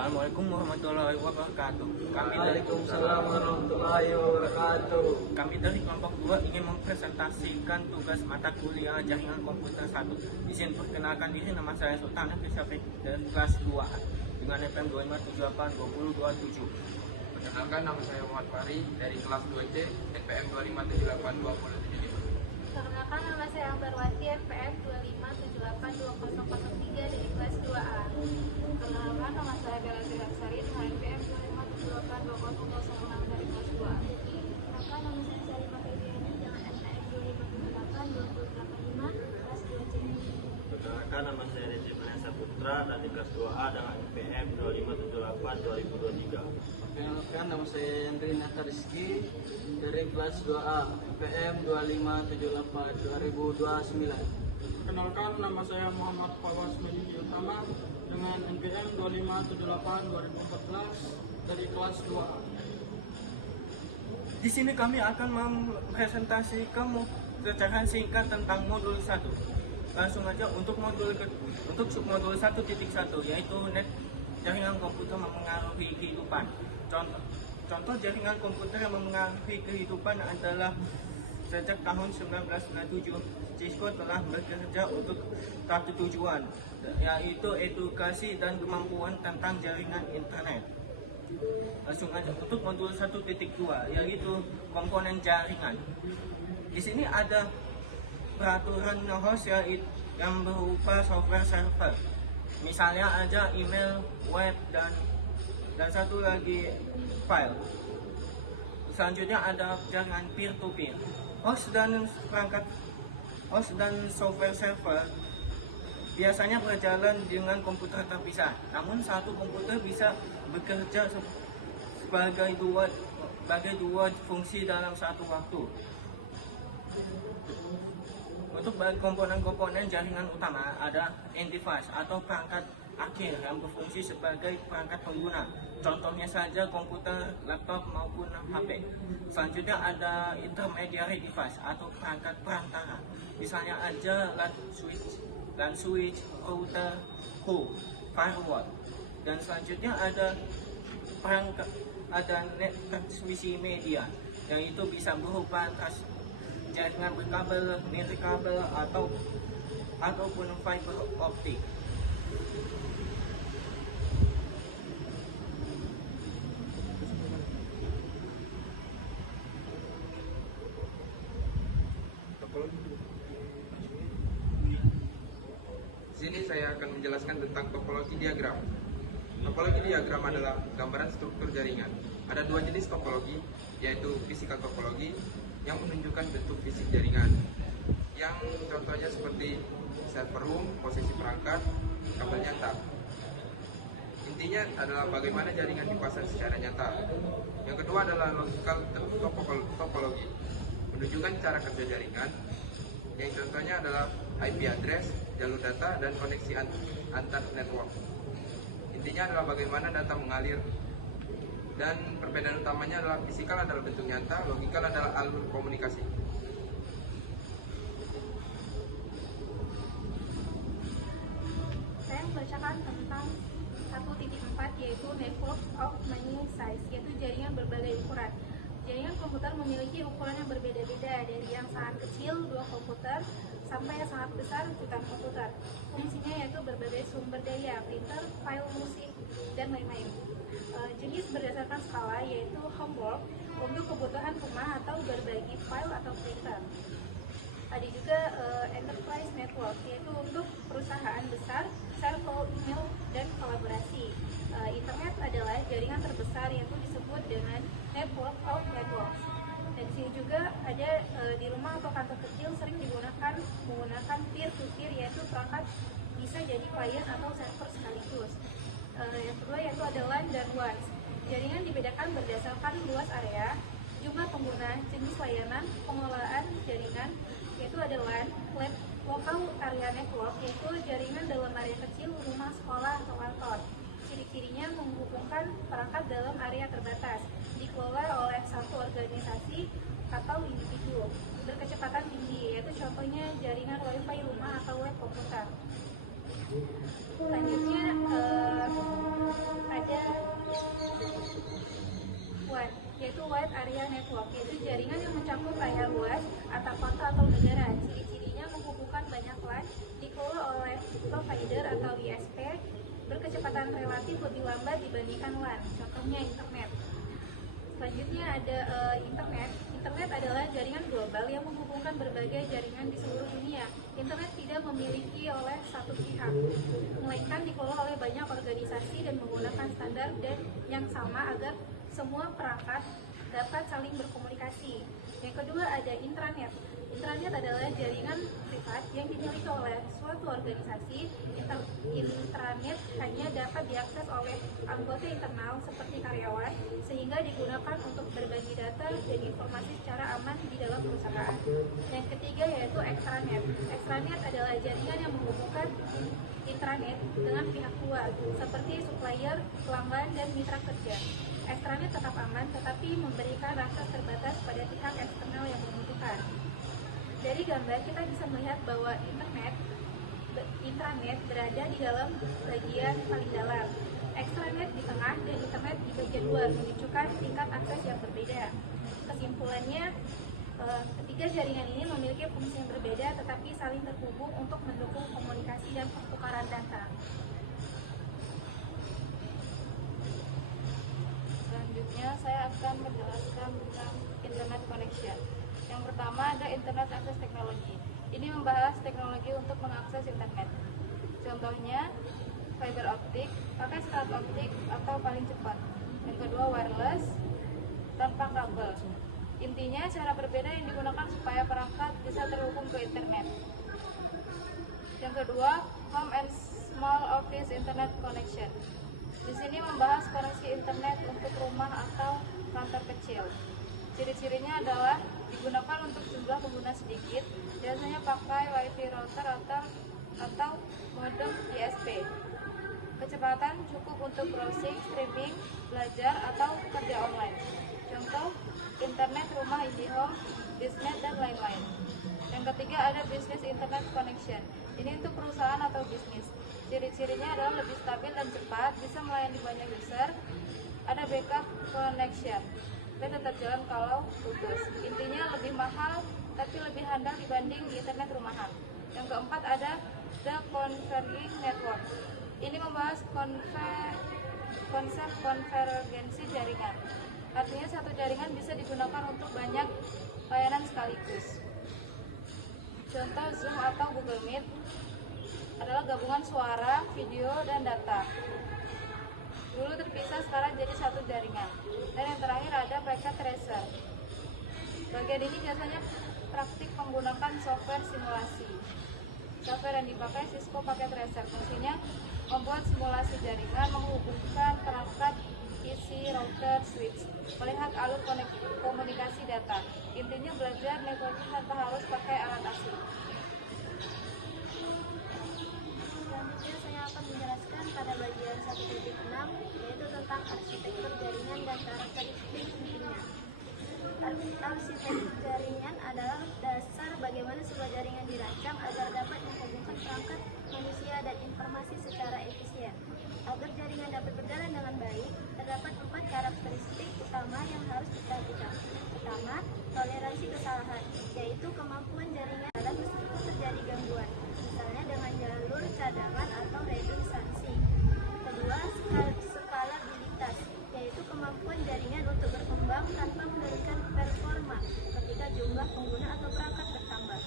Assalamualaikum warahmatullahi wabarakatuh. Waalaikumsalam warahmatullahi wabarakatuh. Kami dari kelompok 2 ingin mempresentasikan tugas mata kuliah jaringan komputer 1. Izin perkenalkan diri, nama saya Sultan Nafisafik dari kelas 2 dengan FM 2578 2027. Perkenalkan, nama saya Muhammad Fahri dari kelas 2C NPM 2578 2075. Perkenalkan, nama saya Ambarwati NPM 25782003 dari kelas 2A. Perkenalkan, nama saya Bella Sari dengan NPM 25782006 dari kelas 2A. Perkenalkan, nama saya Salimah Febriani dengan NPM 25782085 kelas 2C. Perkenalkan, nama saya Rezi Vanessa Putra dari kelas 2A dengan NPM 2578 2023. Perkenalkan, nama saya Yandri Nata Rizky dari kelas 2A NPM 2578 2029. Perkenalkan, nama saya Muhammad Fawaz Medini Utama dengan NPM 2578 2014 dari kelas 2A. Di sini kami akan mempresentasikan secara singkat tentang modul 1. Langsung aja untuk submodul 1.1 yaitu net jaringan komputer memengaruhi kehidupan. Contoh jaringan komputer yang memengaruhi kehidupan adalah sejak tahun 1997 Cisco telah bekerja untuk satu tujuan, yaitu edukasi dan kemampuan tentang jaringan internet. Langsung aja untuk modul 1.2 yaitu komponen jaringan. Di sini ada peraturan host yang berupa software server. Misalnya aja email, web, dan satu lagi file. Selanjutnya ada jaringan peer-to-peer. Host dan software server biasanya berjalan dengan komputer terpisah. Namun satu komputer bisa bekerja sebagai dua fungsi dalam satu waktu. Untuk komponen-komponen jaringan utama ada end device atau perangkat akhir yang berfungsi sebagai perangkat pengguna. Contohnya saja komputer, laptop maupun HP. Selanjutnya ada intermediary device atau perangkat perantara. Misalnya aja LAN switch, router, hub, firewall. Dan selanjutnya ada net transmisi media yang itu bisa berupa jaringan berkabel, nirkabel ataupun fiber optik. Di sini saya akan menjelaskan tentang topologi diagram. Topologi diagram adalah gambaran struktur jaringan. Ada dua jenis topologi, yaitu physical topologi yang menunjukkan bentuk fisik jaringan, yang contohnya seperti server room, posisi perangkat, kabel nyata. Intinya adalah bagaimana jaringan dipasang secara nyata. Yang kedua adalah logical topologi, menunjukkan cara kerja jaringan, yang contohnya adalah IP address, jalur data, dan koneksi antar network. Intinya adalah bagaimana data mengalir. Dan perbedaan utamanya adalah fisikal adalah bentuk nyata, logikal adalah alur komunikasi. Saya membacakan tentang 1.4 yaitu network of many size, yaitu jaringan berbagai ukuran. Jaringan komputer memiliki ukuran yang berbeda-beda, dari yang sangat kecil 2 komputer sampai yang sangat besar jutaan komputer. Fungsinya yaitu berbagai sumber daya, printer, file musik, dan lain-lain. Jenis berdasarkan skala yaitu homework untuk kebutuhan rumah atau berbagi file atau printer. Ada juga enterprise network yaitu untuk perusahaan besar, server email, dan kolaborasi. Internet adalah jaringan terbesar yaitu disebut dengan network of networks. Dan di sini juga ada di rumah atau kantor kecil sering menggunakan peer-to-peer yaitu perangkat bisa jadi client atau server sekaligus. Yang kedua yaitu ada LAN dan WAN. Jaringan dibedakan berdasarkan luas area, jumlah pengguna, jenis layanan, pengelolaan jaringan, yaitu ada LAN, local area network, yaitu jaringan dalam area kecil, rumah, sekolah, atau kantor. Ciri-cirinya menghubungkan perangkat dalam area terbatas, dikelola oleh satu organisasi atau individu, berkecepatan tinggi, yaitu contohnya jaringan wifi rumah atau web komputer. Selanjutnya ada area network, yaitu jaringan yang mencakup area luas atau kota atau negara. Ciri-cirinya menghubungkan banyak LAN, dikelola oleh provider atau ISP, berkecepatan relatif lebih lambat dibandingkan LAN, contohnya internet. Selanjutnya ada internet. Internet adalah jaringan global yang menghubungkan berbagai jaringan di seluruh dunia. Internet tidak memiliki oleh satu pihak, melainkan dikelola oleh banyak organisasi dan menggunakan standar dan yang sama agar semua perangkat dapat saling berkomunikasi. Yang kedua ada intranet. Intranet adalah jaringan privat yang dimiliki oleh suatu organisasi. Intranet hanya dapat diakses oleh anggota internal seperti karyawan, sehingga digunakan untuk berbagi data dan informasi secara aman di dalam perusahaan. Yang ketiga yaitu extranet. Extranet adalah jaringan yang menghubungkan intranet dengan pihak luar, seperti supplier, pelanggan, dan mitra kerja. Extranet tetap aman, tetapi memberikan akses terbatas pada pihak eksternal yang membutuhkan. Dari gambar kita bisa melihat bahwa intranet berada di dalam bagian paling dalam, extranet di tengah, dan internet di bagian luar, menunjukkan tingkat akses yang berbeda. Kesimpulannya, ketiga jaringan ini memiliki fungsi yang berbeda tetapi saling terhubung untuk mendukung komunikasi dan pertukaran data. Selanjutnya saya akan menjelaskan tentang internet connection. Yang pertama ada internet access technology. Ini membahas teknologi untuk mengakses internet. Contohnya fiber optik, pakai serat optik atau paling cepat. Yang kedua wireless, tanpa kabel. Intinya cara berbeda yang digunakan supaya perangkat bisa terhubung ke internet. Yang kedua home and small office internet connection. Di sini membahas koneksi internet untuk rumah atau kantor kecil. Ciri-cirinya adalah digunakan untuk jumlah pengguna sedikit, biasanya pakai wifi router atau modem ISP. Kecepatan cukup untuk browsing, streaming, belajar, atau kerja online. Contoh, internet rumah IndiHome, BizNet, dan lain-lain. Yang ketiga ada business internet connection. Ini untuk perusahaan atau bisnis. Ciri-cirinya adalah lebih stabil dan cepat, bisa melayani banyak user. Ada backup connection, dan tetap jalan kalau putus. Intinya lebih mahal tapi lebih handal dibanding internet rumahan. Yang keempat ada the converging network. Ini membahas konsep konvergensi jaringan. Artinya satu jaringan bisa digunakan untuk banyak layanan sekaligus. Contoh Zoom atau Google Meet adalah gabungan suara, video, dan data. Dulu terpisah, sekarang jadi satu jaringan. Dan yang terakhir ada packet tracer. Bagian ini biasanya praktik menggunakan software simulasi. Software yang dipakai Cisco Packet Tracer. Fungsinya membuat simulasi jaringan, menghubungkan perangkat PC, router, switch, melihat alur komunikasi data. Intinya belajar networking tanpa harus pakai alat asing. Selanjutnya saya akan menjelaskan pada bagian 1.6, yaitu tentang arsitektur jaringan dan karakteristik intinya. Arsitektur jaringan adalah dasar bagaimana sebuah jaringan dirancang agar dapat menghubungkan perangkat manusia dan informasi secara efisien. Agar jaringan dapat berjalan dengan baik, terdapat 4 karakteristik utama yang harus diperhatikan. Pertama, toleransi kesalahan, yaitu kemampuan jaringan dalam meskipun terjadi gangguan, misalnya dengan jalur cadangan atau redundansi. Kedua, skalabilitas, yaitu kemampuan jaringan untuk berkembang tanpa menurunkan performa ketika jumlah pengguna atau perangkat bertambah.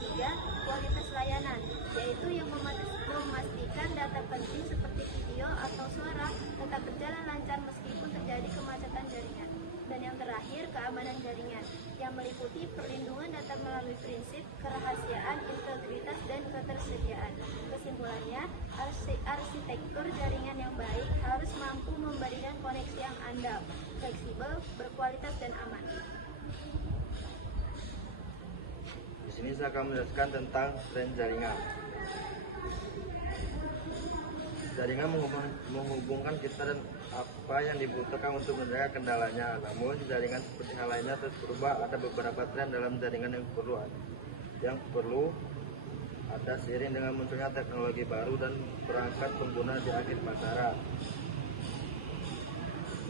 Tiga, kualitas layanan, yaitu yang memastikan data penting seperti video atau suara tetap berjalan lancar meskipun terjadi kemacetan jaringan. Dan yang terakhir, keamanan jaringan, yang meliputi perlindungan data melalui prinsip kerahasiaan, integritas, dan ketersediaan. Kesimpulannya, arsitektur jaringan yang baik harus mampu memberikan koneksi yang andal, fleksibel, berkualitas, dan aman. Di sini saya akan menjelaskan tentang range jaringan. Jaringan menghubungkan kita dan apa yang dibutuhkan untuk menjaga kendalanya. Namun jaringan seperti hal lainnya terus berubah. Ada beberapa tren dalam jaringan yang perlu ada seiring dengan munculnya teknologi baru dan perangkat pengguna di akhir pasaran.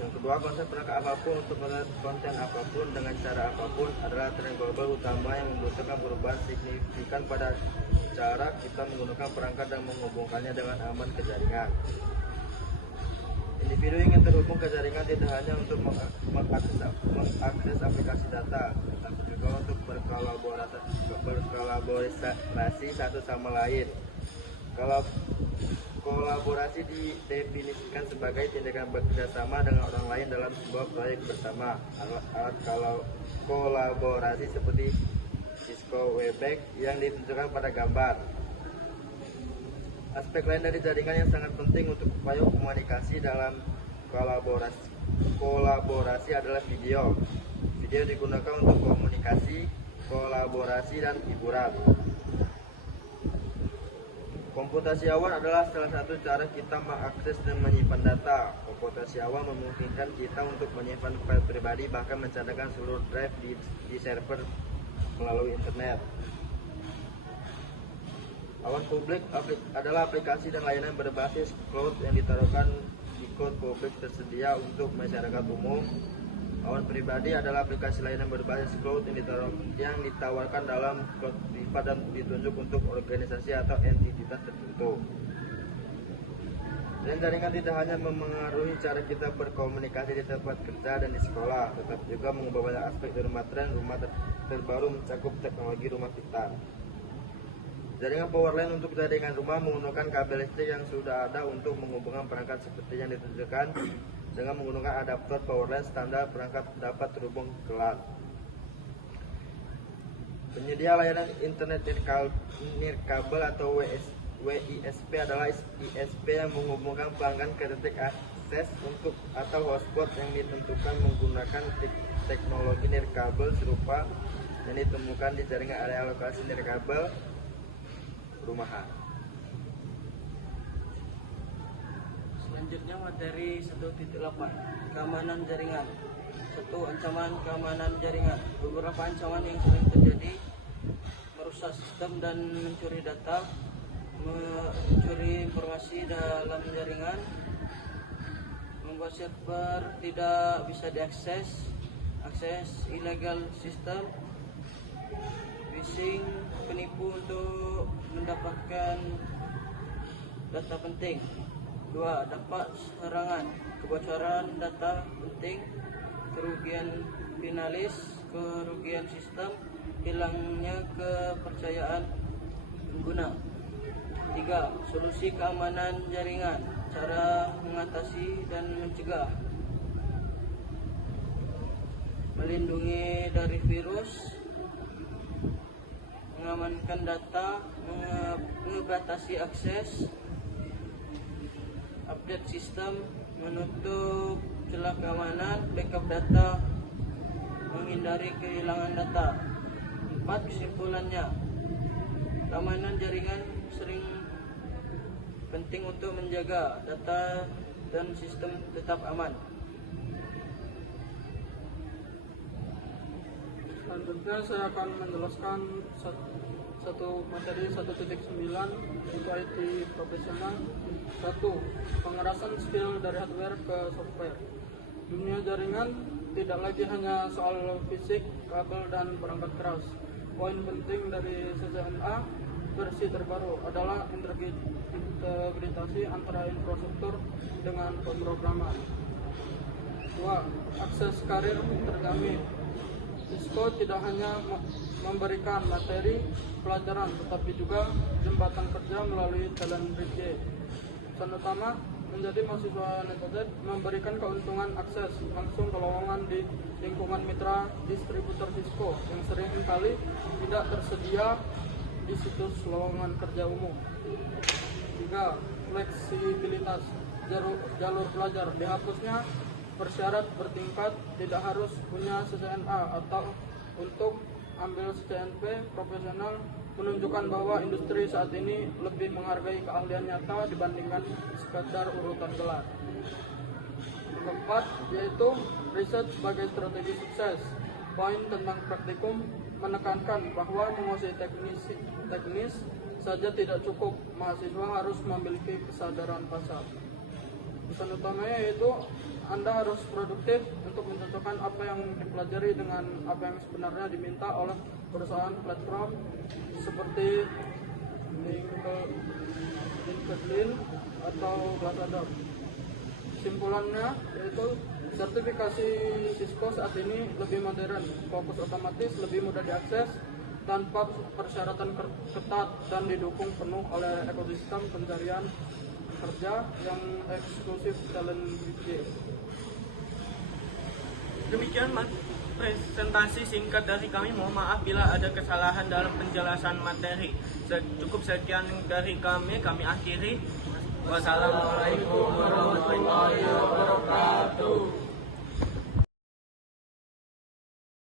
Yang kedua, konsep perangkat apapun untuk melihat konten apapun dengan cara apapun adalah tren global utama yang membutuhkan perubahan signifikan pada cara kita menggunakan perangkat dan menghubungkannya dengan aman ke jaringan. Individu ingin terhubung ke jaringan tidak hanya untuk mengakses aplikasi data, tapi juga untuk berkolaborasi satu sama lain. Kalau kolaborasi didefinisikan sebagai tindakan bekerjasama dengan orang lain dalam sebuah proyek bersama. Alat kolaborasi seperti Cisco Webex yang ditunjukkan pada gambar. Aspek lain dari jaringan yang sangat penting untuk upaya komunikasi dalam kolaborasi adalah video. Video digunakan untuk komunikasi, kolaborasi, dan hiburan. Komputasi awal adalah salah satu cara kita mengakses dan menyimpan data. Komputasi awal memungkinkan kita untuk menyimpan file pribadi, bahkan mencadangkan seluruh drive di server melalui internet. Awan publik adalah aplikasi dan layanan berbasis cloud yang ditaruhkan di cloud publik tersedia untuk masyarakat umum. Awan pribadi adalah aplikasi layanan berbasis cloud yang ditawarkan dalam cloud privat dan ditunjuk untuk organisasi atau entitas tertentu. Dan jaringan tidak hanya memengaruhi cara kita berkomunikasi di tempat kerja dan di sekolah, tetapi juga mengubah banyak aspek dari rumah terbaru mencakup teknologi rumah kita. Jaringan powerline untuk jaringan rumah menggunakan kabel listrik yang sudah ada untuk menghubungkan perangkat seperti yang ditunjukkan. Dengan menggunakan adaptor powerline standar, perangkat dapat terhubung ke LAN. Penyedia layanan internet nirkabel atau WISP adalah ISP yang menghubungkan pelanggan ke titik akses untuk atau hotspot yang ditentukan menggunakan teknologi nirkabel serupa yang ditemukan di jaringan area lokasi nirkabel rumahan. Selanjutnya materi 1.8 keamanan jaringan. 1. Ancaman keamanan jaringan. Beberapa ancaman yang sering terjadi: merusak sistem dan mencuri data, mencuri informasi dalam jaringan, membuat server tidak bisa diakses, akses ilegal sistem, phishing, penipu untuk mendapatkan data penting. 2. Dampak serangan, kebocoran data penting, kerugian finalis, kerugian sistem, hilangnya kepercayaan pengguna. 3. Solusi keamanan jaringan, cara mengatasi dan mencegah: melindungi dari virus, mengamankan data, mengatasi akses, update sistem, menutup celah keamanan, backup data, menghindari kehilangan data. 4. Kesimpulannya, keamanan jaringan sering penting untuk menjaga data dan sistem tetap aman. Selanjutnya saya akan menjelaskan satu materi 1.9 yaitu IT profesional. 1. Pengerasan skill dari hardware ke software. Dunia jaringan tidak lagi hanya soal fisik, kabel, dan perangkat keras. Poin penting dari CCNA versi terbaru adalah integrasi antara infrastruktur dengan pemrograman. 2. Akses karir terjamin. Cisco tidak hanya memberikan materi pelajaran, tetapi juga jembatan kerja melalui talent bridge. Pesan utama, menjadi mahasiswa NetOZ memberikan keuntungan akses langsung ke lowongan di lingkungan mitra distributor Cisco yang sering kali tidak tersedia di situs lowongan kerja umum. 3. Fleksibilitas jalur belajar. Dihapusnya persyarat bertingkat, tidak harus punya CCNA atau untuk ambil CCNP profesional, menunjukkan bahwa industri saat ini lebih menghargai keahlian nyata dibandingkan sekadar urutan gelar. Keempat, yaitu riset sebagai strategi sukses. Poin tentang praktikum menekankan bahwa menguasai teknis saja tidak cukup, mahasiswa harus memiliki kesadaran pasar. Pesan utamanya yaitu Anda harus produktif untuk mencocokkan apa yang dipelajari dengan apa yang sebenarnya diminta oleh perusahaan platform seperti LinkedIn atau Glassdoor. Kesimpulannya yaitu sertifikasi Cisco saat ini lebih modern, fokus otomatis, lebih mudah diakses, tanpa persyaratan ketat dan didukung penuh oleh ekosistem pencarian kerja yang eksklusif talent BJ. Demikian presentasi singkat dari kami. Mohon maaf bila ada kesalahan dalam penjelasan materi. Cukup sekian dari kami akhiri. Wassalamualaikum warahmatullahi wabarakatuh.